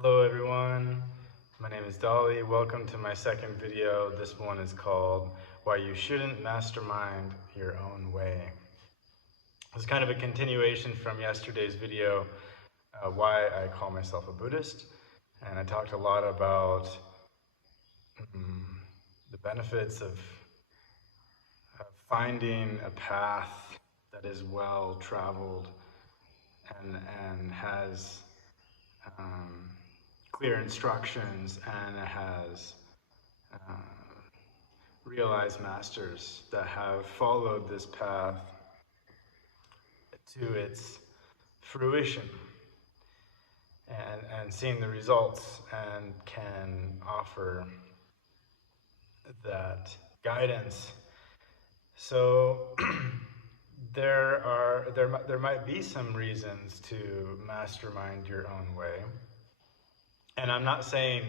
Hello everyone, my name is Dolly. Welcome to my second video. This one is called Why You Shouldn't Mastermind Your Own Way. It's kind of a continuation from yesterday's video, why I call myself a Buddhist. And I talked a lot about the benefits of finding a path that is well traveled and has clear instructions and has realized masters that have followed this path to its fruition and seen the results and can offer that guidance. So there might be some reasons to mastermind your own way. And I'm not saying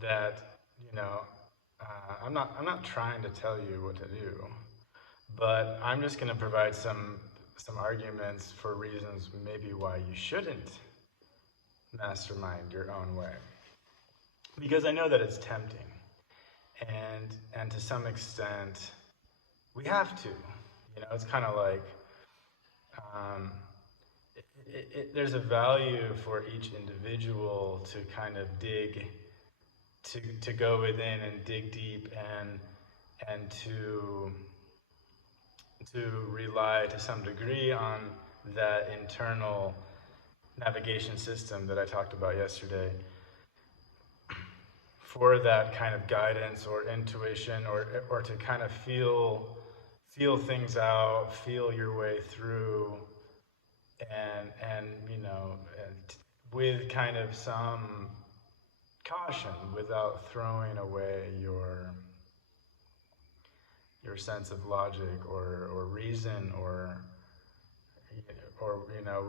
that, I'm not trying to tell you what to do, but I'm just going to provide some arguments for reasons maybe why you shouldn't mastermind your own way. Because I know that it's tempting, and to some extent, we have to. It's kind of like there's a value for each individual to kind of dig, to go within and dig deep and to rely to some degree on that internal navigation system that I talked about yesterday for that kind of guidance or intuition or to kind of feel things out, feel your way through, and with kind of some caution, without throwing away your sense of logic or reason or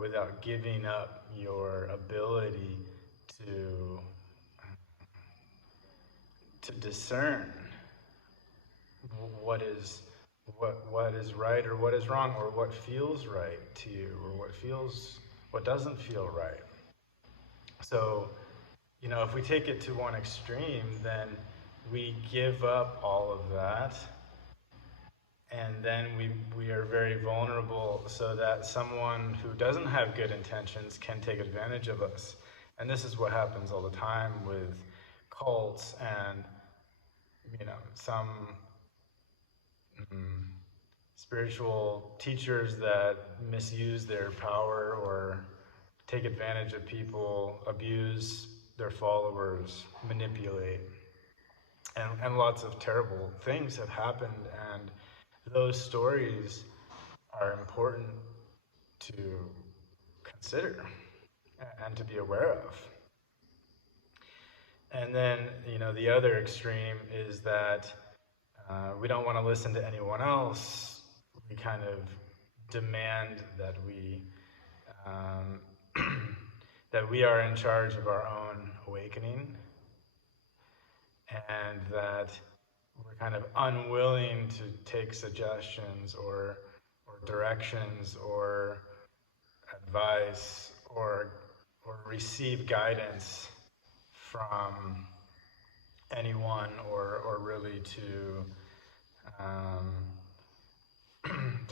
without giving up your ability to discern what is right or what is wrong, or what feels right to you or what doesn't feel right. So, if we take it to one extreme, then we give up all of that, and then we are very vulnerable so that someone who doesn't have good intentions can take advantage of us. And this is what happens all the time with cults and some spiritual teachers that misuse their power or take advantage of people, abuse their followers, manipulate. And lots of terrible things have happened, and those stories are important to consider and to be aware of. And then, the other extreme is that we don't want to listen to anyone else. We kind of demand that we are in charge of our own awakening, and that we're kind of unwilling to take suggestions or directions or advice or receive guidance from anyone or really to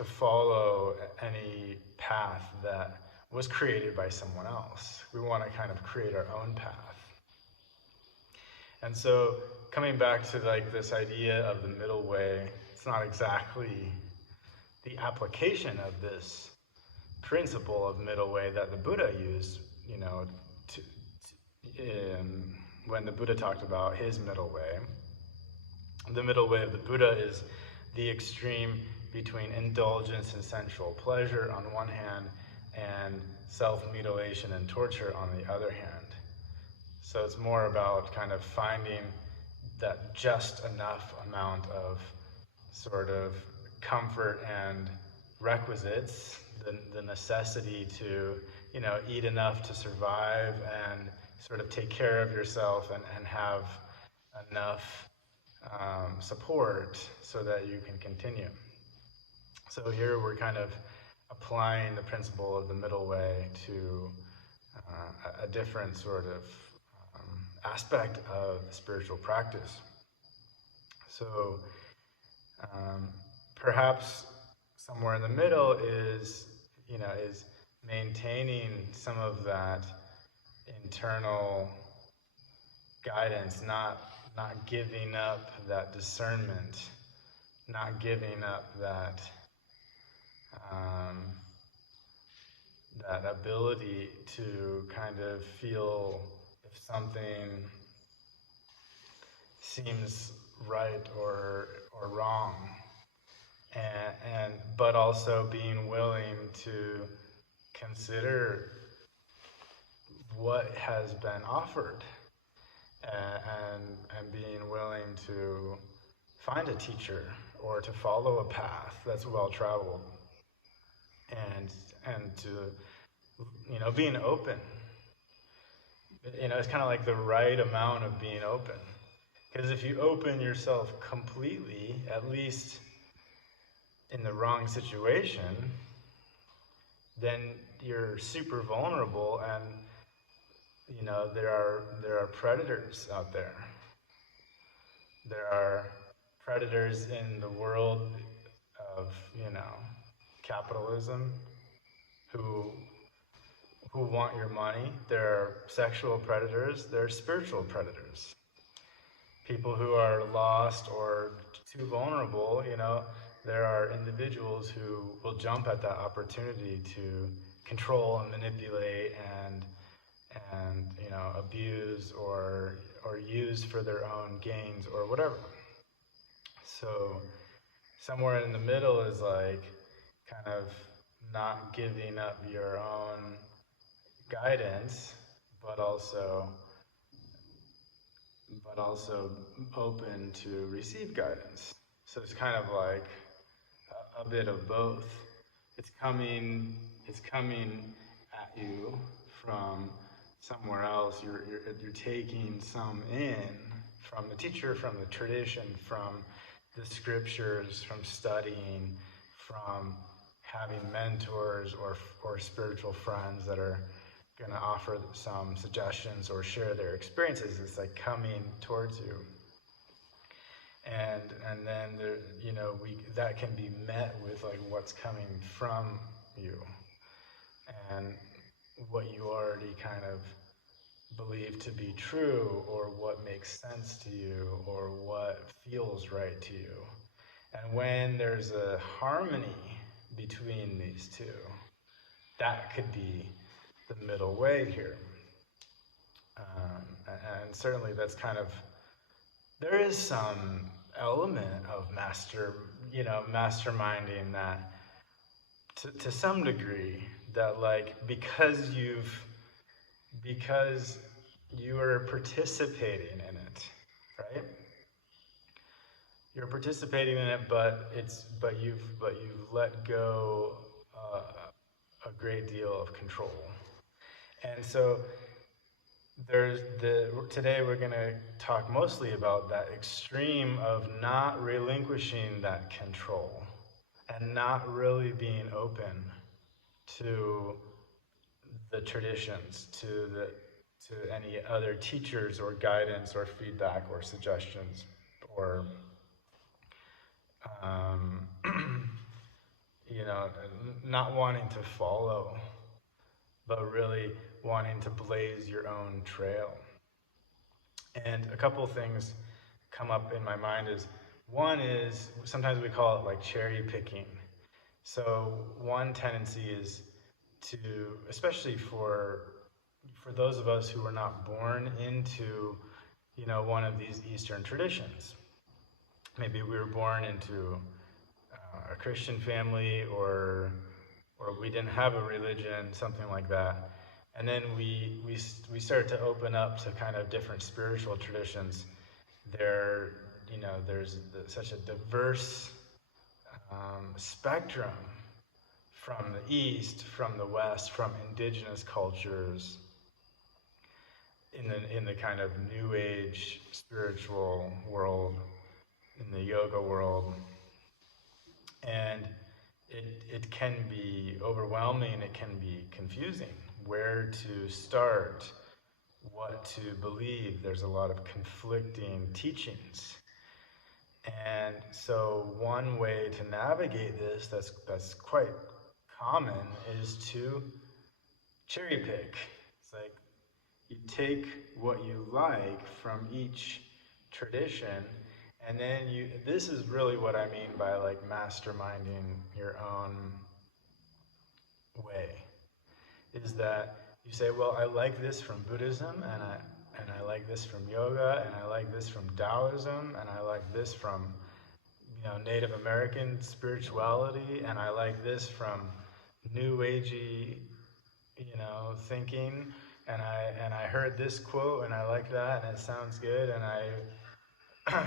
follow any path that was created by someone else. We want to kind of create our own path. And so coming back to this idea of the middle way, it's not exactly the application of this principle of middle way that the Buddha used, when the Buddha talked about his middle way. The middle way of the Buddha is the extreme between indulgence and sensual pleasure on one hand and self-mutilation and torture on the other hand. So it's more about kind of finding that just enough amount of sort of comfort and requisites, the necessity to, eat enough to survive and sort of take care of yourself and have enough support so that you can continue. So here we're kind of applying the principle of the middle way to a different sort of aspect of spiritual practice. So perhaps somewhere in the middle is maintaining some of that internal guidance, not giving up that discernment, not giving up that that ability to kind of feel if something seems right or wrong, and but also being willing to consider what has been offered, and being willing to find a teacher or to follow a path that's well traveled, and to being open. It's kind of like the right amount of being open. Because if you open yourself completely, at least in the wrong situation, then you're super vulnerable, and there are predators out there. There are predators in the world of capitalism who want your money. There are sexual predators. There are spiritual predators. People who are lost or too vulnerable, there are individuals who will jump at that opportunity to control and manipulate and abuse or use for their own gains or whatever. So somewhere in the middle is like kind of not giving up your own guidance, but also open to receive guidance. So it's kind of like a bit of both. It's coming at you from somewhere else. You're taking some in from the teacher, from the tradition, from the scriptures, from studying, from having mentors or spiritual friends that are going to offer some suggestions or share their experiences. It's like coming towards you, and then there, that can be met with like what's coming from you and what you already kind of believe to be true, or what makes sense to you, or what feels right to you. And when there's a harmony between these two, that could be the middle way here. And certainly that's kind of, there is some element of masterminding that to some degree, that like because you are participating in it, right? You're participating in it, but you've let go a great deal of control. And so today we're going to talk mostly about that extreme of not relinquishing that control and not really being open to the traditions, to any other teachers or guidance or feedback or suggestions, or not wanting to follow, but really wanting to blaze your own trail. And a couple things come up in my mind is, one is, sometimes we call it like cherry picking. So one tendency is to, especially for those of us who were not born into, one of these Eastern traditions. Maybe we were born into a Christian family, or we didn't have a religion, something like that. And then we start to open up to kind of different spiritual traditions. There's such a diverse spectrum from the East, from the West, from indigenous cultures, in the kind of New Age spiritual world, in the yoga world. And it can be overwhelming, it can be confusing where to start what to believe. There's a lot of conflicting teachings. And so one way to navigate this that's quite common is to cherry pick. It's like you take what you like from each tradition, and then this is really what I mean by like masterminding your own way, is that you say, well, I like this from Buddhism, and I like this from yoga, and I like this from Taoism, and I like this from Native American spirituality, and I like this from New Agey, thinking, and I heard this quote, and I like that, and it sounds good, and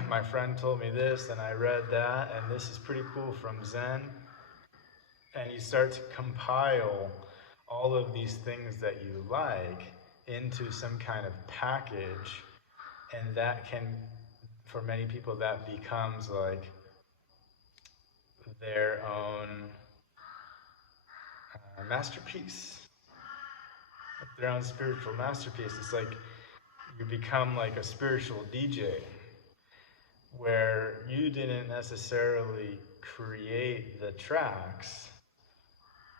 my friend told me this, and I read that, and this is pretty cool from Zen, and you start to compile all of these things that you like into some kind of package, and that can, for many people, that becomes like their own masterpiece, their own spiritual masterpiece. It's like you become like a spiritual DJ, where you didn't necessarily create the tracks,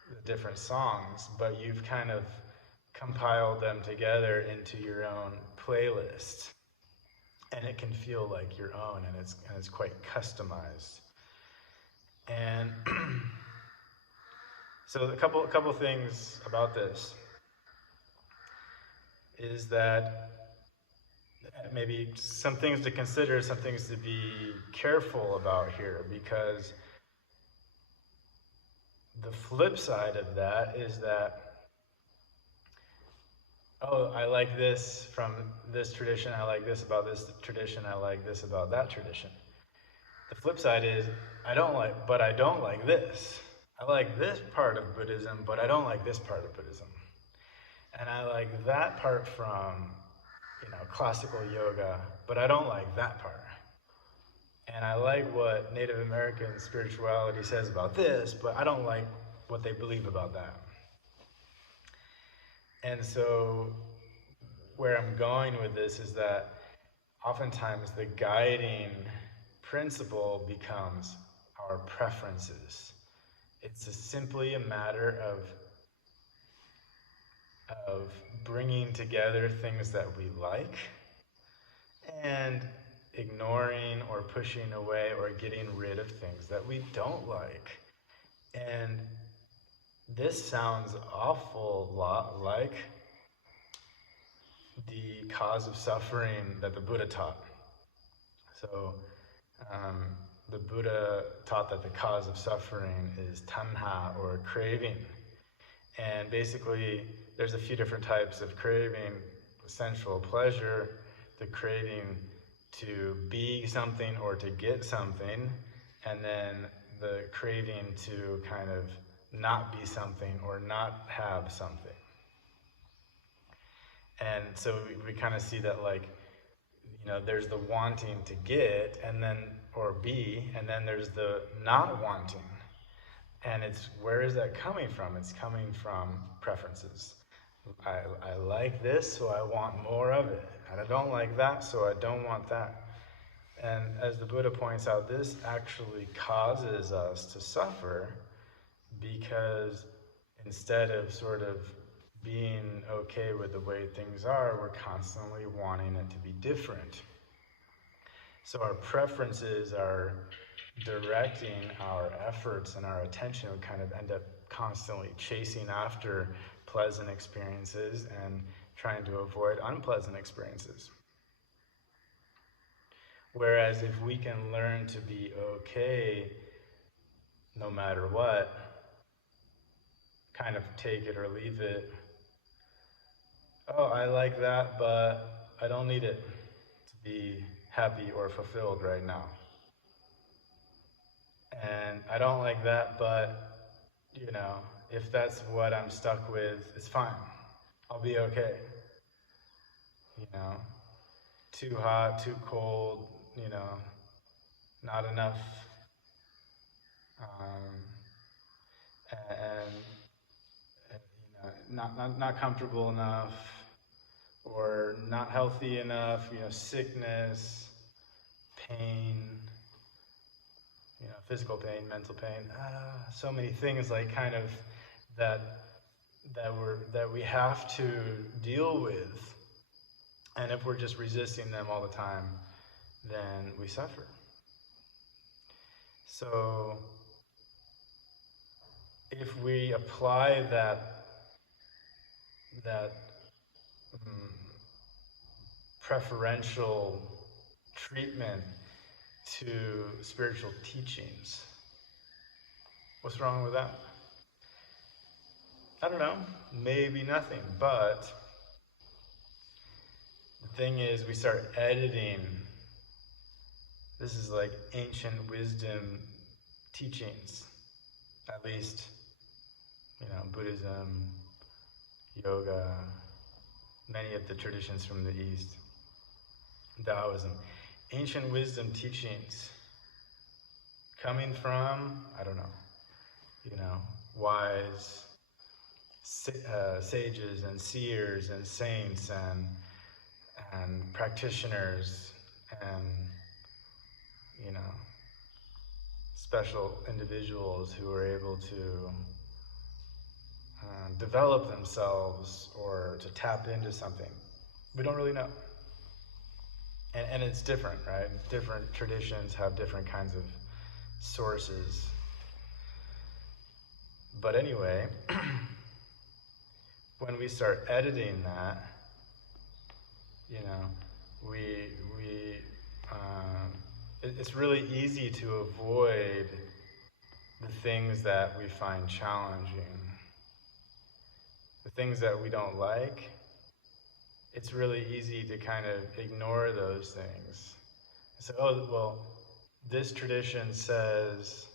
the different songs, but you've kind of compiled them together into your own playlist, and it can feel like your own, and it's quite customized. And so a couple things about this is that maybe some things to consider, some things to be careful about here, because the flip side of that is that, oh, I like this from this tradition, I like this about this tradition, I like this about that tradition. The flip side is, I don't like this. I like this part of Buddhism, but I don't like this part of Buddhism. And I like that part from, classical yoga, but I don't like that part. And I like what Native American spirituality says about this, but I don't like what they believe about that. And so where I'm going with this is that oftentimes the guiding principle becomes our preferences. It's simply a matter of bringing together things that we like and ignoring or pushing away or getting rid of things that we don't like. And this sounds awful lot like the cause of suffering that the Buddha taught. So the Buddha taught that the cause of suffering is tanha, or craving. And basically, there's a few different types of craving: sensual pleasure, the craving to be something or to get something, and then the craving to kind of not be something or not have something. And so we kind of see that, like, there's the wanting to get and then, or be, and then there's the not wanting. And it's, where is that coming from? It's coming from preferences. I like this, so I want more of it. And I don't like that, so I don't want that. And as the Buddha points out, this actually causes us to suffer, because instead of sort of being okay with the way things are, we're constantly wanting it to be different. So our preferences are directing our efforts and our attention. We kind of end up constantly chasing after pleasant experiences and trying to avoid unpleasant experiences. Whereas if we can learn to be okay no matter what, kind of take it or leave it. Oh, I like that, but I don't need it to be happy or fulfilled right now. And I don't like that, but, if that's what I'm stuck with, it's fine. I'll be okay. Too hot, too cold, not enough. And not comfortable enough, or not healthy enough, sickness, pain, physical pain, mental pain, so many things like kind of that that we have to deal with. And if we're just resisting them all the time, then we suffer. So if we apply that preferential treatment to spiritual teachings, what's wrong with that? I don't know, maybe nothing, but the thing is we start editing. This is like ancient wisdom teachings, at least, Buddhism, yoga, many of the traditions from the East, Taoism. Ancient wisdom teachings coming from, I don't know, wise sages and seers and saints and practitioners and, special individuals who are able to develop themselves or to tap into something. We don't really know. And it's different, right? Different traditions have different kinds of sources. But anyway, when we start editing that, it's really easy to avoid the things that we find challenging. The things that we don't like, it's really easy to kind of ignore those things. So, this tradition says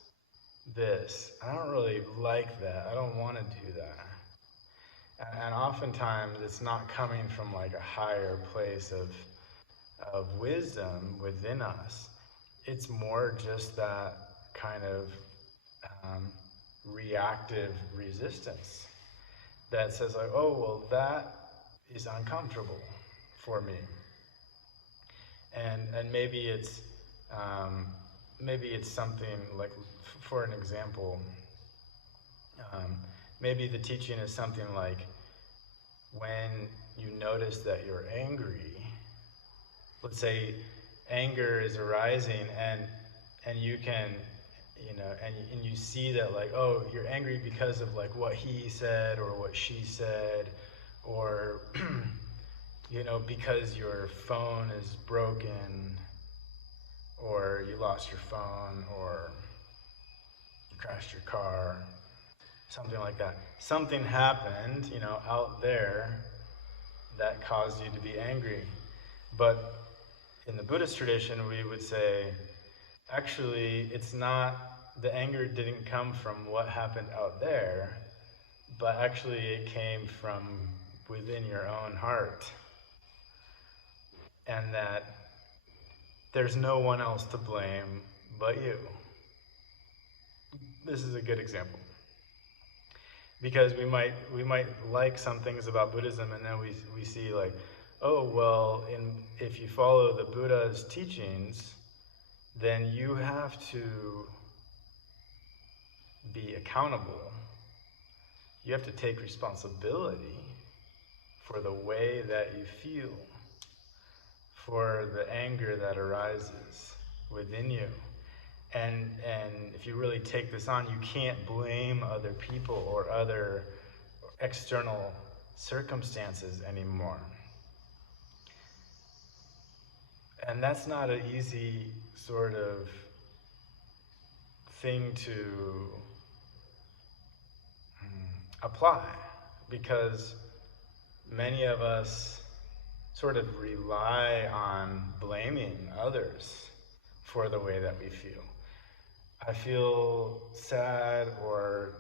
this. I don't really like that. I don't want to do that. And oftentimes it's not coming from like a higher place of wisdom within us. It's more just that kind of reactive resistance that says like, that is uncomfortable for me. And maybe it's something like, for an example, maybe the teaching is something like, when you notice that you're angry, let's say anger is arising and you can, and you see that like, you're angry because of like what he said or what she said, or, because your phone is broken, or you lost your phone, or you crashed your car, something like that. Something happened, out there that caused you to be angry. But in the Buddhist tradition, we would say, actually, it's not, the anger didn't come from what happened out there, but actually it came from within your own heart. And that there's no one else to blame but you. This is a good example. Because we might like some things about Buddhism, and then we see like, if you follow the Buddha's teachings, then you have to be accountable. You have to take responsibility for the way that you feel, for the anger that arises within you. And if you really take this on, you can't blame other people or other external circumstances anymore. And that's not an easy sort of thing to apply, because many of us sort of rely on blaming others for the way that we feel. I feel sad or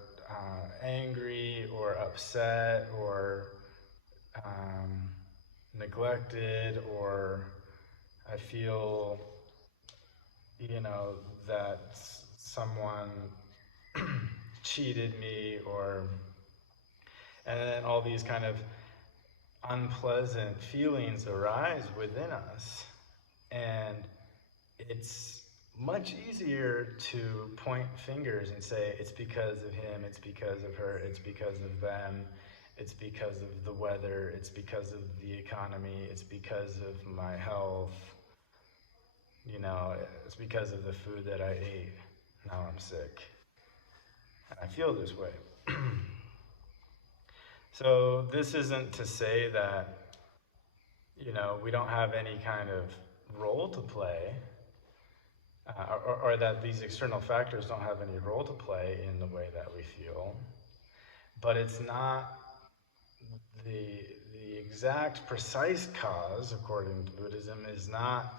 angry or upset or neglected, or I feel, that someone cheated me, and then all these kind of unpleasant feelings arise within us. And it's much easier to point fingers and say, it's because of him, it's because of her, it's because of them, it's because of the weather, it's because of the economy, it's because of my health, it's because of the food that I ate. Now I'm sick. And I feel this way. So this isn't to say that, we don't have any kind of role to play, or that these external factors don't have any role to play in the way that we feel. But it's not the exact precise cause, according to Buddhism, is not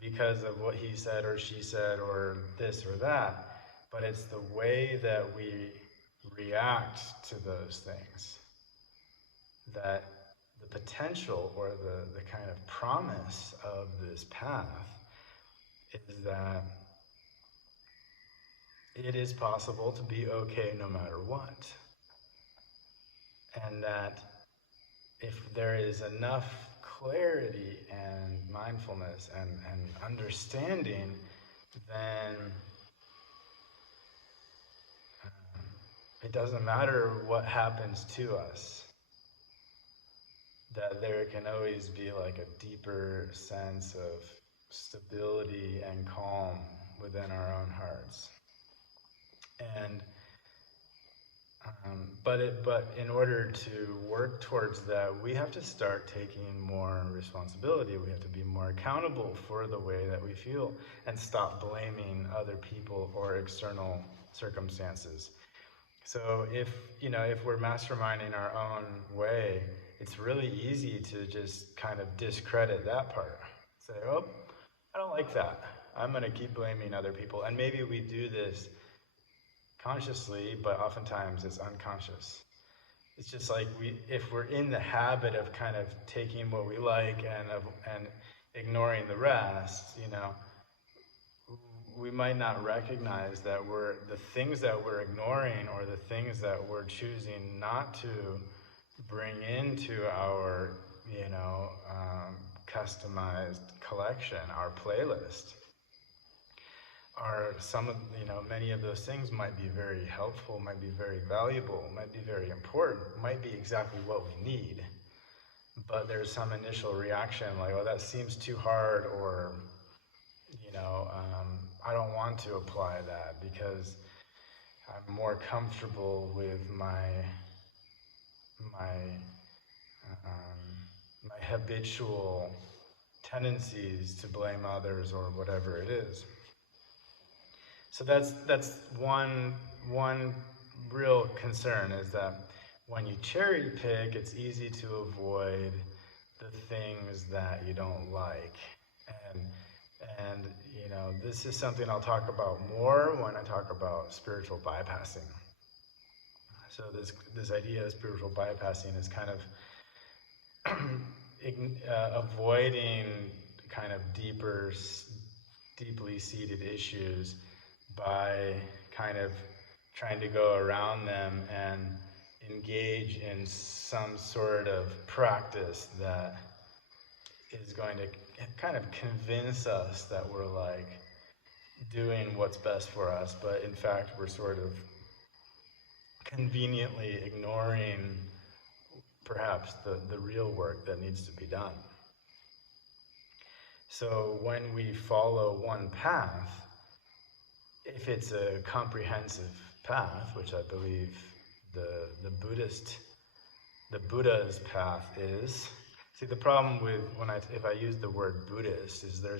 because of what he said or she said or this or that, but it's the way that we react to those things. That the potential or the kind of promise of this path is that it is possible to be okay no matter what. And that if there is enough clarity and mindfulness and understanding, then it doesn't matter what happens to us. That there can always be like a deeper sense of stability and calm within our own hearts. And but in order to work towards that, we have to start taking more responsibility. We have to be more accountable for the way that we feel and stop blaming other people or external circumstances. So if we're masterminding our own way, it's really easy to just kind of discredit that part. Say, oh, I don't like that. I'm going to keep blaming other people. And maybe we do this consciously, but oftentimes it's unconscious. It's just like if we're in the habit of kind of taking what we like and ignoring the rest, we might not recognize that the things that we're ignoring or the things that we're choosing not to bring into our, customized collection, our playlist, are some of, many of those things might be very helpful, might be very valuable, might be very important, might be exactly what we need. But there's some initial reaction like, oh, that seems too hard, or, I don't want to apply that because I'm more comfortable with my habitual tendencies to blame others or whatever it is. So that's one real concern, is that when you cherry pick, it's easy to avoid the things that you don't like. And this is something I'll talk about more when I talk about spiritual bypassing. So this idea of spiritual bypassing is kind of avoiding kind of deeply seated issues by kind of trying to go around them and engage in some sort of practice that is going to kind of convince us that we're like doing what's best for us, but in fact we're sort of conveniently ignoring perhaps the real work that needs to be done. So when we follow one path, if it's a comprehensive path, which I believe the Buddha's path is. See, the problem with if I use the word Buddhist is there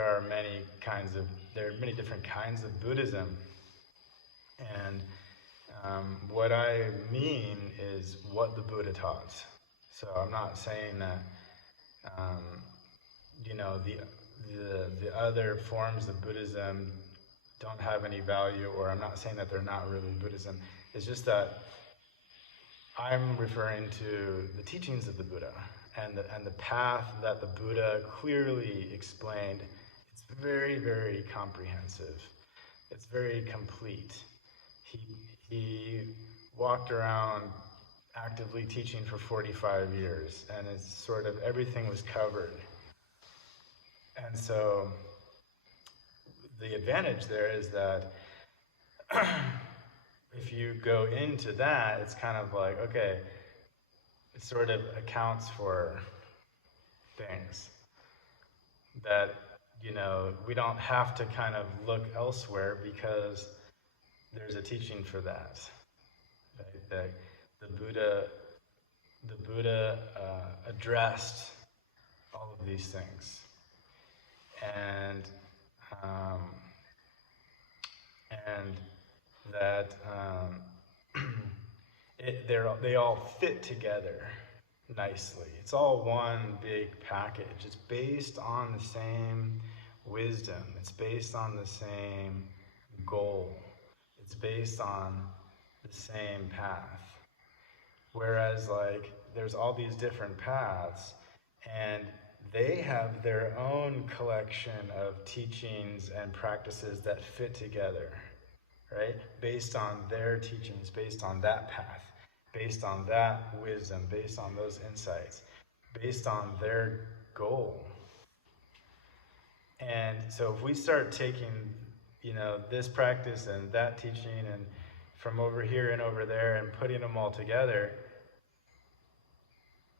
are many different kinds of Buddhism, and what I mean is what the Buddha taught. So I'm not saying that the other forms of Buddhism don't have any value, or I'm not saying that they're not really Buddhism. It's just that I'm referring to the teachings of the Buddha and the path that the Buddha clearly explained. It's very, very comprehensive. It's very complete. He walked around actively teaching for 45 years, and it's sort of everything was covered. And so the advantage there is that if you go into that, it's kind of like, okay, it sort of accounts for things that, we don't have to kind of look elsewhere because there's a teaching for that. Right? That the Buddha addressed all of these things, and that they all fit together nicely. It's all one big package. It's based on the same wisdom. It's based on the same goal. It's based on the same path. Whereas, there's all these different paths, and they have their own collection of teachings and practices that fit together, right? Based on their teachings, based on that path, based on that wisdom, based on those insights, based on their goal. And so if we start taking, this practice and that teaching and from over here and over there and putting them all together,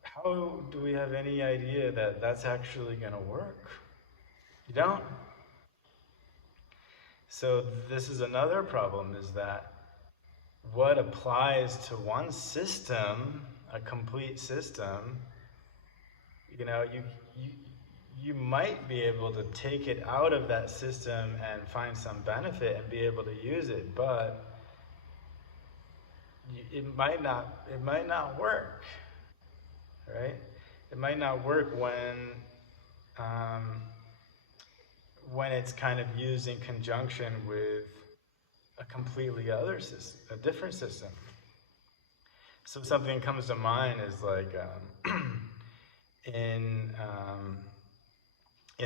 how do we have any idea that that's actually going to work? You don't. So this is another problem, is that what applies to one system, a complete system, you might be able to take it out of that system and find some benefit and be able to use it, but it might not work, right? It might not work when it's kind of used in conjunction with a completely other system, a different system. So something that comes to mind is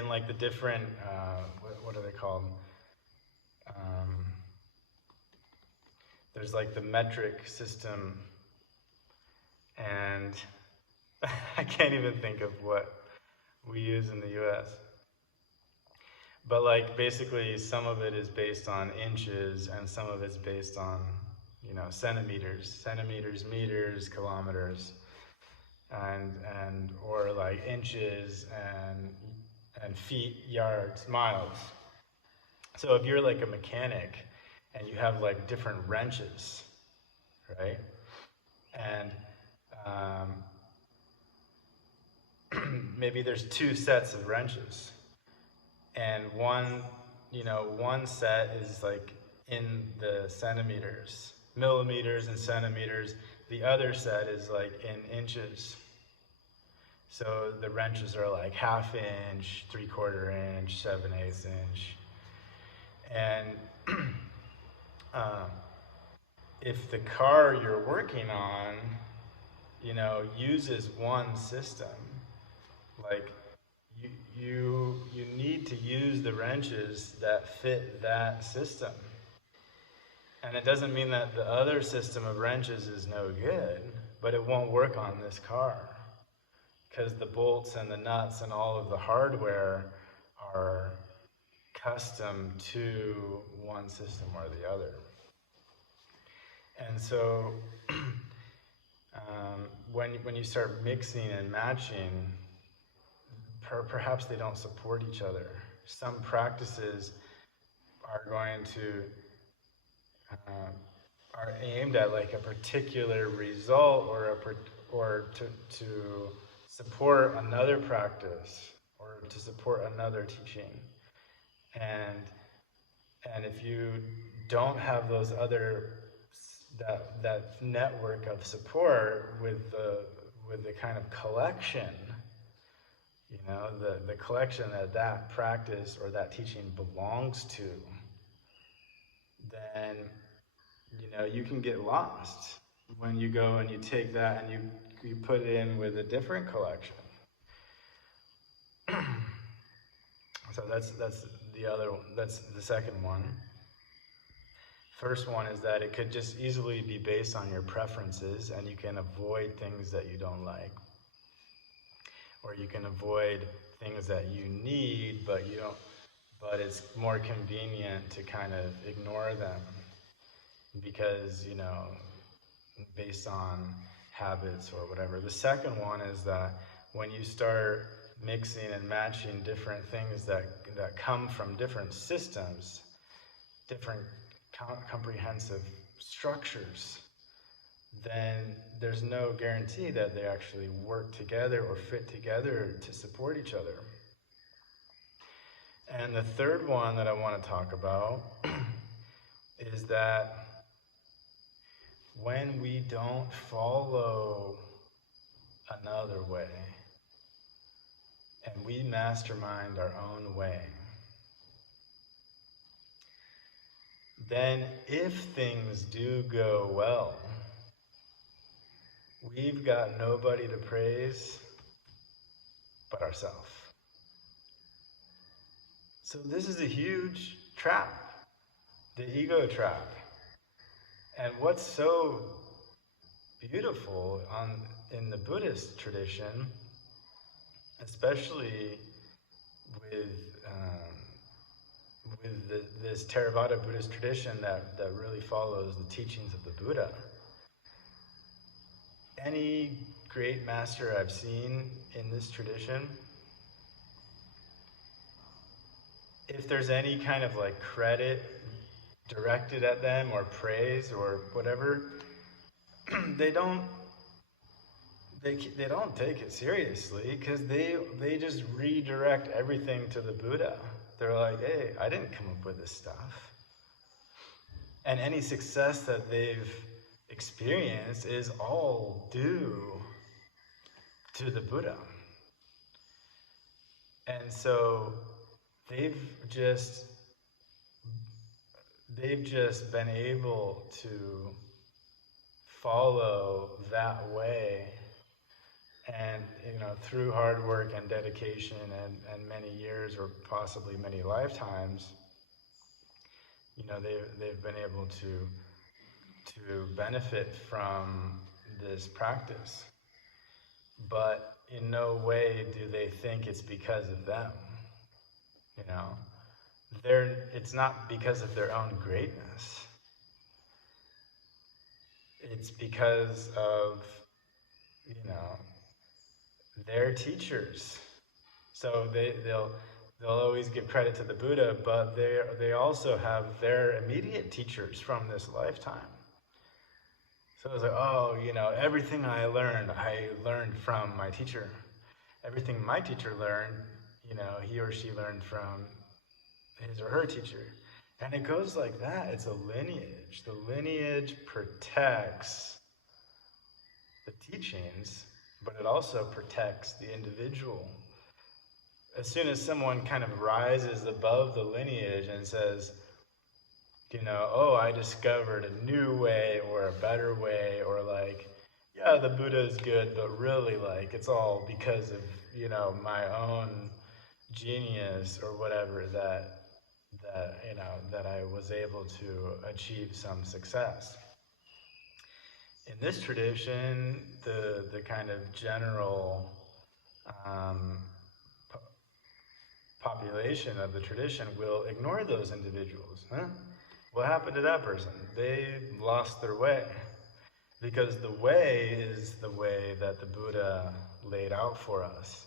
in the different what are they called? There's the metric system, and I can't even think of what we use in the U.S. But basically some of it is based on inches and some of it's based on, centimeters, meters, kilometers, and or inches and feet, yards, miles. So if you're a mechanic and you have different wrenches, right? And maybe there's two sets of wrenches, and one set is in the centimeters, millimeters and centimeters. The other set is in inches. So the wrenches are ½ inch, ¾ inch, 7/8 inch. And if the car you're working on, uses one system, you need to use the wrenches that fit that system. And it doesn't mean that the other system of wrenches is no good, but it won't work on this car because the bolts and the nuts and all of the hardware are custom to one system or the other. And so when you start mixing and matching, perhaps they don't support each other. Some practices are going to are aimed at a particular result or to support another practice or to support another teaching. And if you don't have those other that network of support with the kind of collection, the collection that practice or that teaching belongs to, then you can get lost when you go and you take that and you put it in with a different collection. So that's the other one. That's the second one. First one is that it could just easily be based on your preferences, and you can avoid things that you don't like. Or you can avoid things that you need, but it's more convenient to kind of ignore them because, based on habits or whatever. The second one is that when you start mixing and matching different things that come from different systems, different comprehensive structures, then there's no guarantee that they actually work together or fit together to support each other. And the third one that I want to talk about is that when we don't follow another way and we mastermind our own way, then if things do go well, we've got nobody to praise but ourselves. So this is a huge trap, the ego trap. And what's so beautiful in the Buddhist tradition, especially with this Theravada Buddhist tradition that really follows the teachings of the Buddha. Any great master I've seen in this tradition, if there's any kind of like credit directed at them or praise or whatever, they don't take it seriously because they just redirect everything to the Buddha. They're like, hey, I didn't come up with this stuff. And any success that they've experienced is all due to the Buddha. And so they've just been able to follow that way, and through hard work and dedication and many years or possibly many lifetimes, they've been able to benefit from this practice. But in no way do they think it's because of them. It's not because of their own greatness. It's because of, their teachers. So they'll always give credit to the Buddha, but they also have their immediate teachers from this lifetime. So it's like, everything I learned from my teacher. Everything my teacher learned, he or she learned from his or her teacher. And it goes like that. It's a lineage. The lineage protects the teachings, but it also protects the individual. As soon as someone kind of rises above the lineage and says, I discovered a new way or a better way, or like, yeah, the Buddha is good, but really like it's all because of, my own genius or whatever that I was able to achieve some success. In this tradition, the kind of general population of the tradition will ignore those individuals. What happened to that person? They lost their way. Because the way is the way that the Buddha laid out for us.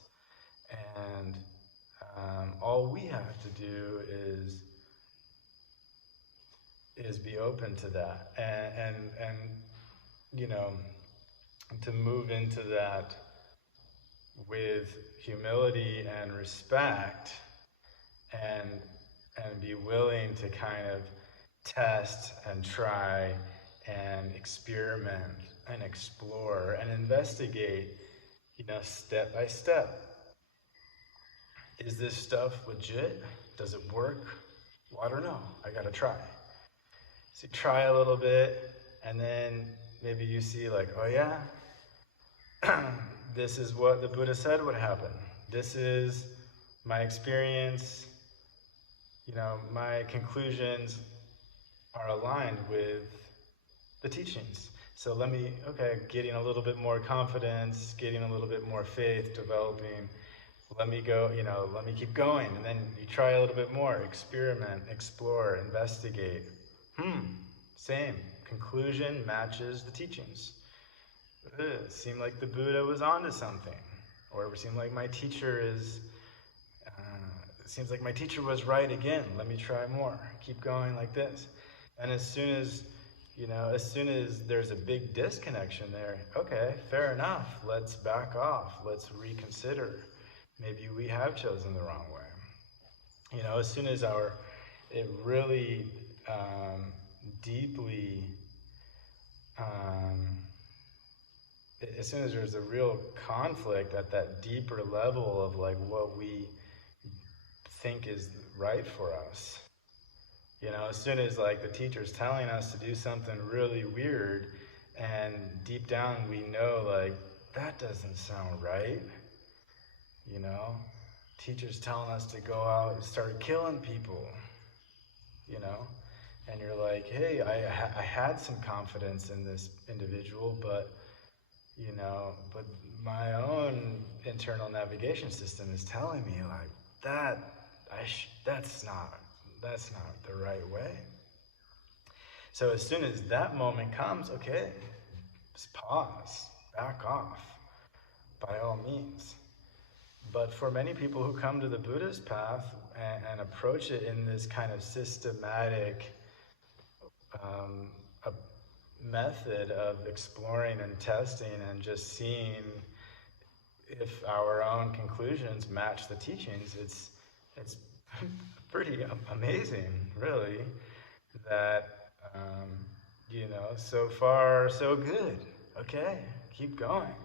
And all we have to do is be open to that and to move into that with humility and respect, and be willing to kind of test and try and experiment and explore and investigate, step by step. Is this stuff legit? Does it work? Well, I don't know. I gotta try. So you try a little bit, and then maybe you see like, oh yeah, this is what the Buddha said would happen. This is my experience, my conclusions. are aligned with the teachings. So getting a little bit more confidence, getting a little bit more faith, developing. Let me go, let me keep going. And then you try a little bit more, experiment, explore, investigate. Same. Conclusion matches the teachings. It seemed like the Buddha was onto something. Or it seemed like my teacher it seems like my teacher was right again. Let me try more. Keep going like this. And as soon as there's a big disconnection there, okay, fair enough. Let's back off. Let's reconsider. Maybe we have chosen the wrong way. As soon as it really deeply, as soon as there's a real conflict at that deeper level of like what we think is right for us, as soon as like the teacher's telling us to do something really weird, and deep down we know like that doesn't sound right. Teacher's telling us to go out and start killing people, and you're like, hey, I had some confidence in this individual, but my own internal navigation system is telling me like that's not the right way. So as soon as that moment comes, okay, just pause, back off, by all means. But for many people who come to the Buddhist path and approach it in this kind of systematic a method of exploring and testing and just seeing if our own conclusions match the teachings, it's pretty amazing, really, that so far so good. Okay, keep going.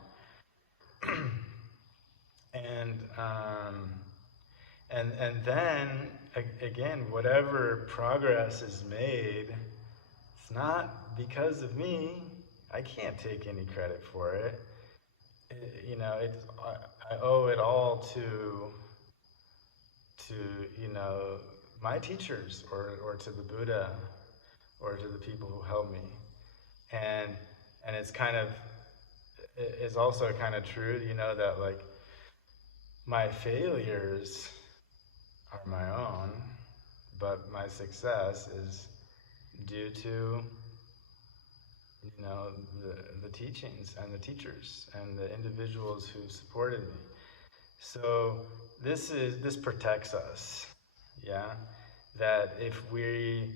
And then again, whatever progress is made, it's not because of me. I can't take any credit for it. I owe it all to my teachers or to the Buddha or to the people who helped me. And it's also kind of true, that like my failures are my own, but my success is due to the teachings and the teachers and the individuals who supported me. So this protects us, that if we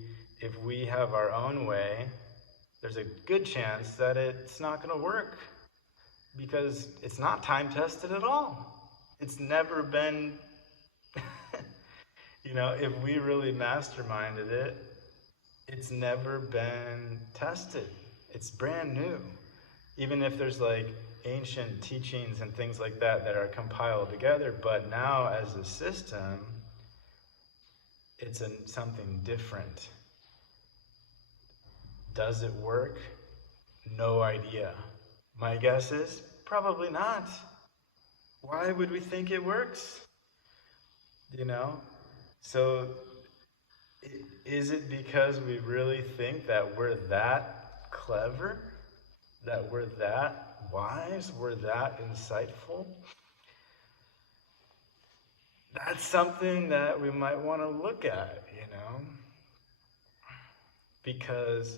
have our own way, there's a good chance that it's not going to work, because it's not time tested at all. It's never been if we really masterminded it, it's never been tested. It's brand new. Even if there's like ancient teachings and things like that are compiled together, but now as a system, it's something different. Does it work? No idea. My guess is probably not. Why would we think it works? So is it because we really think that we're that clever? That we're that wise? We're that insightful? That's something that we might want to look at, because,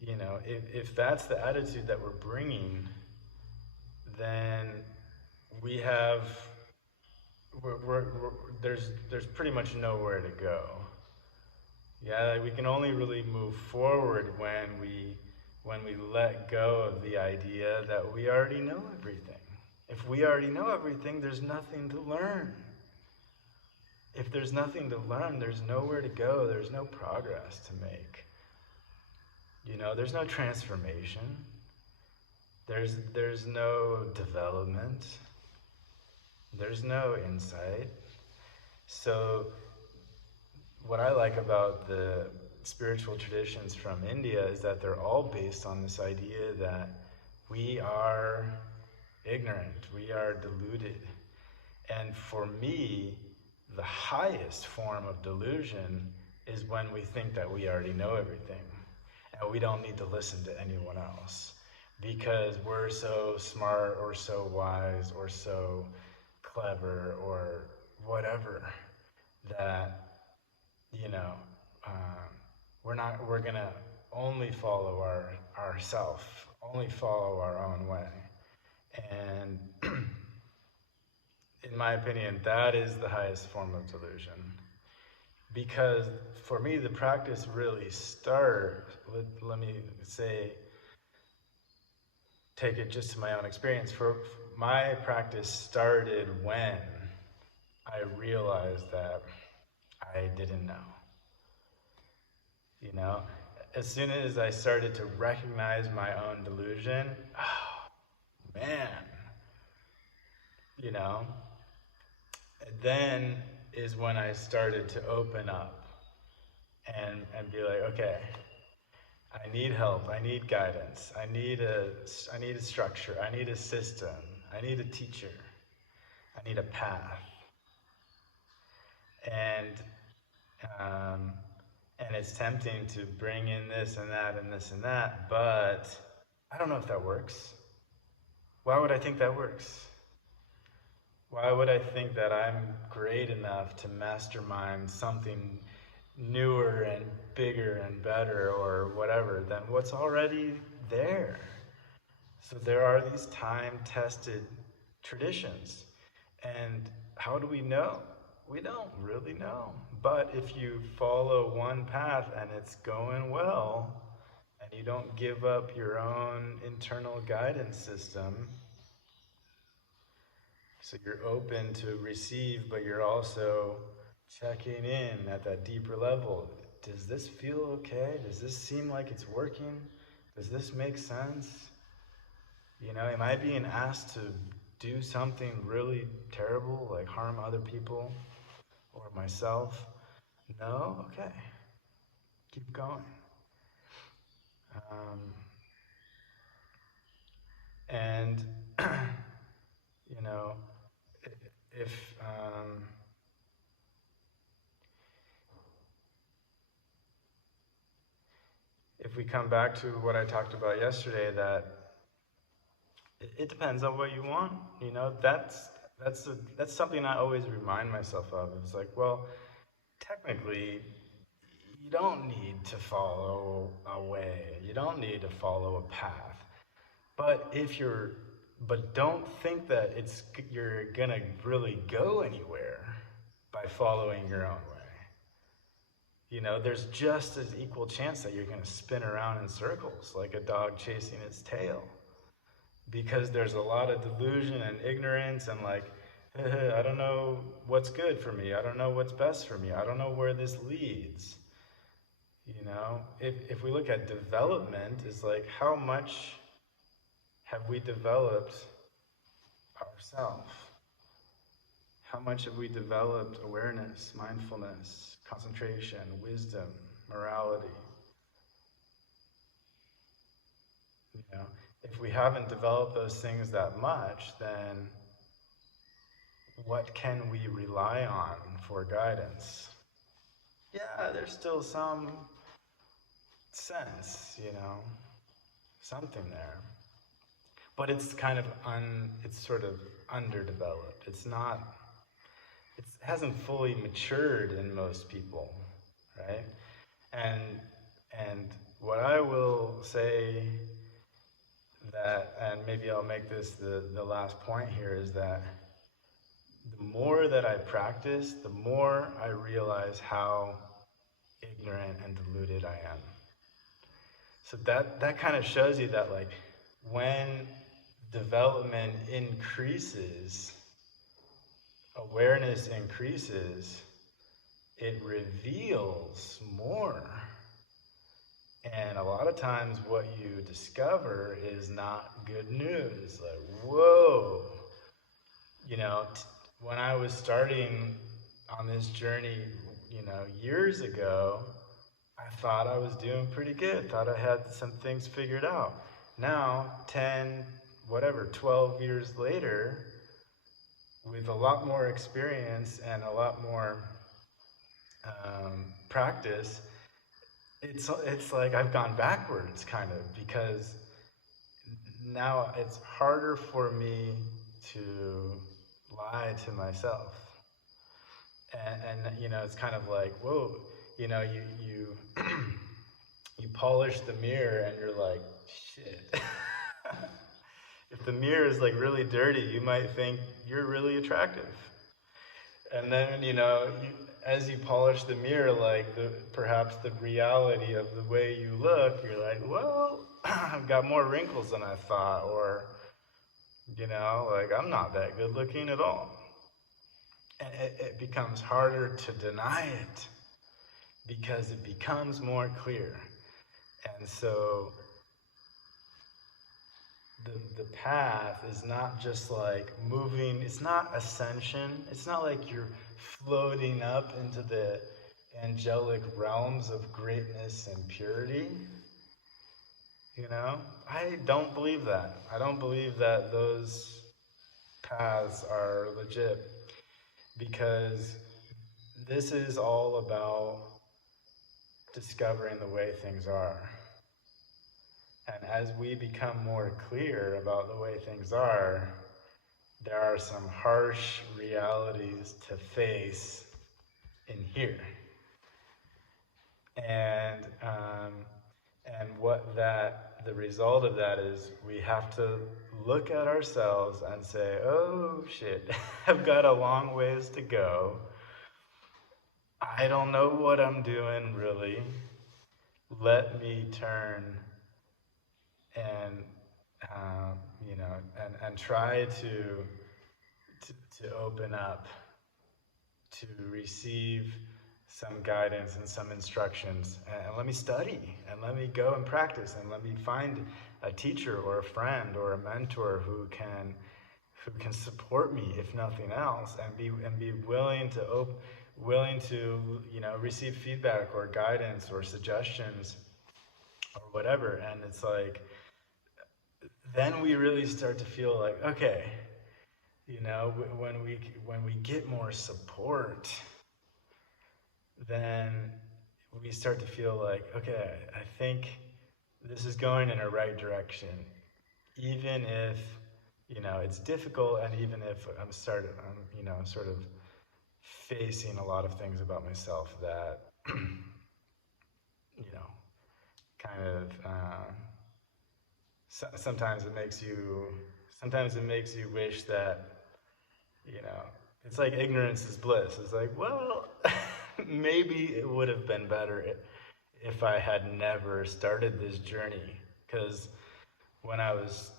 if that's the attitude that we're bringing, then there's pretty much nowhere to go. We can only really move forward when we let go of the idea that we already know everything. If we already know everything, there's nothing to learn. If there's nothing to learn, there's nowhere to go. There's no progress to make. There's no transformation. There's no development. There's no insight. So what I like about the spiritual traditions from India is that they're all based on this idea that we are ignorant, we are deluded. And for me, the highest form of delusion is when we think that we already know everything and we don't need to listen to anyone else because we're so smart or so wise or so clever or whatever that, we're gonna only follow ourself, only follow our own way. And in my opinion, that is the highest form of delusion. Because for me, the practice really starts, let me say, take it just to my own experience. For my practice started when I realized that I didn't know. As soon as I started to recognize my own delusion, oh man, then is when I started to open up and be like, okay, I need help, I need guidance, I need a structure, I need a system, I need a teacher, I need a path. And it's tempting to bring in this and that and this and that, but I don't know if that works. Why would I think that works? Why would I think that I'm great enough to mastermind something newer and bigger and better or whatever than what's already there? So there are these time-tested traditions. And how do we know? We don't really know. But if you follow one path and it's going well, and you don't give up your own internal guidance system, so you're open to receive, but you're also checking in at that deeper level. Does this feel okay? Does this seem like it's working? Does this make sense? Am I being asked to do something really terrible, like harm other people or myself? No? Okay. Keep going. And, if we come back to what I talked about yesterday, that it depends on what you want. That's something I always remind myself of. It's like, well, technically, you don't need to follow a way. You don't need to follow a path. But don't think that you're gonna really go anywhere by following your own way. There's just as equal chance that you're gonna spin around in circles like a dog chasing its tail. Because there's a lot of delusion and ignorance and I don't know what's good for me. I don't know what's best for me. I don't know where this leads. If we look at development, it's like, how much have we developed ourselves? How much have we developed awareness, mindfulness, concentration, wisdom, morality? If we haven't developed those things that much, then what can we rely on for guidance? Yeah, there's still some sense, something there. But it's it's sort of underdeveloped. It hasn't fully matured in most people, right? And what I will say that, and maybe I'll make this the last point here, is that the more that I practice, the more I realize how ignorant and deluded I am. So that kind of shows you that when development increases, awareness increases, it reveals more. And a lot of times what you discover is not good news. Whoa. When I was starting on this journey, years ago, I thought I was doing pretty good. Thought I had some things figured out. Now, 12 years later, with a lot more experience and a lot more practice, it's like I've gone backwards kind of, because now it's harder for me to lie to myself. And it's kind of like, whoa, you you polish the mirror and you're like, shit. If the mirror is like really dirty, you might think you're really attractive. And then, as you polish the mirror, like perhaps the reality of the way you look, you're like, well, I've got more wrinkles than I thought, or, like I'm not that good looking at all. And it becomes harder to deny it because it becomes more clear. And so the path is not just like moving, it's not ascension, it's not like you're floating up into the angelic realms of greatness and purity. I don't believe that. I don't believe that those paths are legit, because this is all about discovering the way things are. And as we become more clear about the way things are, there are some harsh realities to face in here. And the result of that is we have to look at ourselves and say, oh shit, I've got a long ways to go. I don't know what I'm doing really. Let me turn and and try to open up, to receive some guidance and some instructions, and let me study, and let me go and practice, and let me find a teacher or a friend or a mentor who can support me, if nothing else, and be willing to receive feedback or guidance or suggestions or whatever. And it's like, then we really start to feel like, okay, when we get more support, then we start to feel like, okay, I think this is going in a right direction, even if it's difficult, and even if I'm sort of facing a lot of things about myself that kind of sometimes it makes you wish that it's like ignorance is bliss. It's like, well, maybe it would have been better if I had never started this journey, because when I was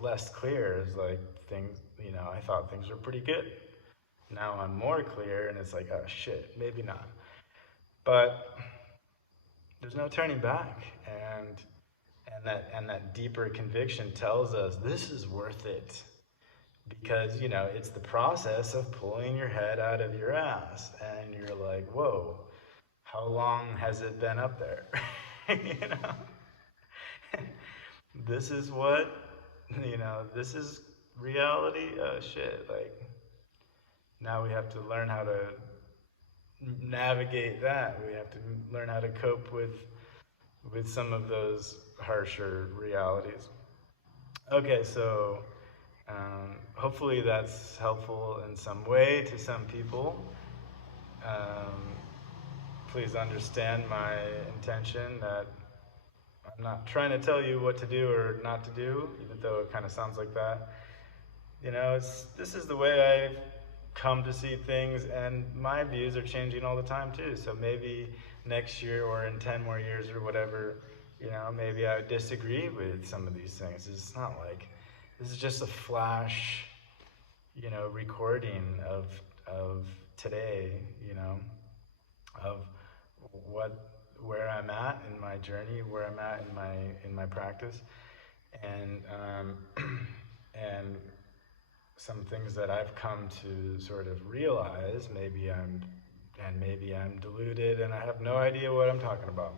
less clear, it's like things, I thought things were pretty good. Now I'm more clear, and it's like, oh shit, maybe not. But there's no turning back, and that deeper conviction tells us this is worth it, because it's the process of pulling your head out of your ass, and you're like, whoa, how long has it been up there? This is what this is reality. Oh shit, like now we have to learn how to navigate that. We have to learn how to cope with some of those harsher realities. Okay, so hopefully that's helpful in some way to some people. Please understand my intention that I'm not trying to tell you what to do or not to do, even though it kind of sounds like that. This is the way I've come to see things, and my views are changing all the time too. So maybe next year or in 10 more years or whatever, maybe I disagree with some of these things. It's not like this is just a flash, recording of today, of where I'm at in my journey, where I'm at in my practice, and and some things that I've come to sort of realize. Maybe I'm deluded and I have no idea what I'm talking about.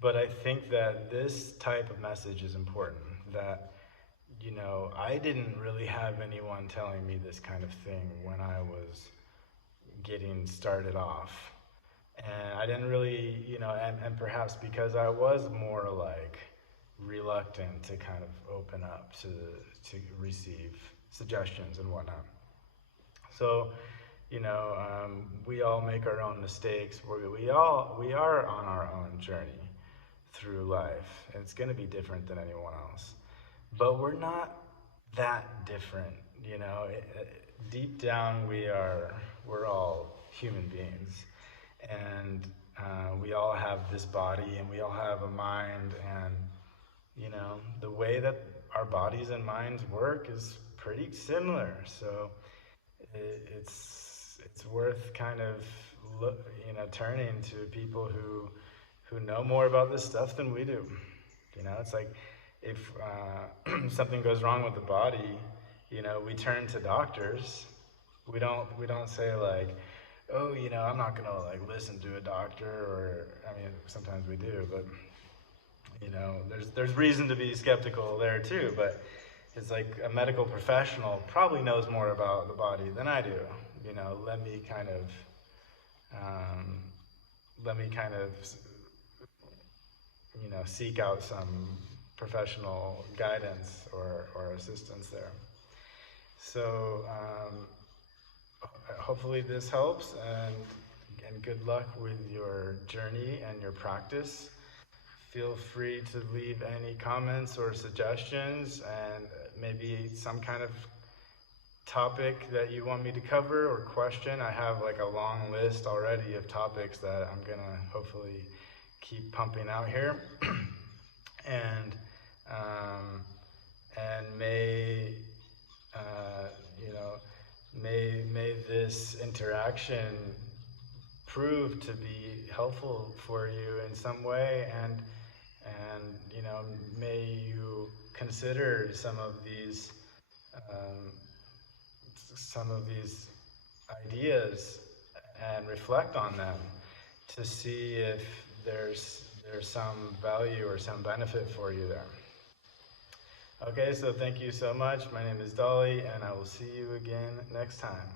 But I think that this type of message is important, that I didn't really have anyone telling me this kind of thing when I was getting started off. And I didn't really, and perhaps because I was more like reluctant to kind of open up to receive suggestions and whatnot. So, we all make our own mistakes. We are on our own journey through life. And it's going to be different than anyone else. But we're not that different, deep down we're all human beings, and we all have this body, and we all have a mind, and the way that our bodies and minds work is pretty similar. So it's worth kind of turning to people who know more about this stuff than we do. It's like if something goes wrong with the body, we turn to doctors. We don't say like, oh, I'm not gonna like listen to a doctor, or I mean, sometimes we do, but there's reason to be skeptical there too. But it's like a medical professional probably knows more about the body than I do. Let me kind of seek out some professional guidance or assistance there. So hopefully this helps, and good luck with your journey and your practice. Feel free to leave any comments or suggestions, and maybe some kind of topic that you want me to cover or question. I have like a long list already of topics that I'm gonna hopefully keep pumping out here. and may this interaction prove to be helpful for you in some way, and may you consider some of these ideas and reflect on them to see if there's some value or some benefit for you there. Okay, so thank you so much. My name is Dolly, and I will see you again next time.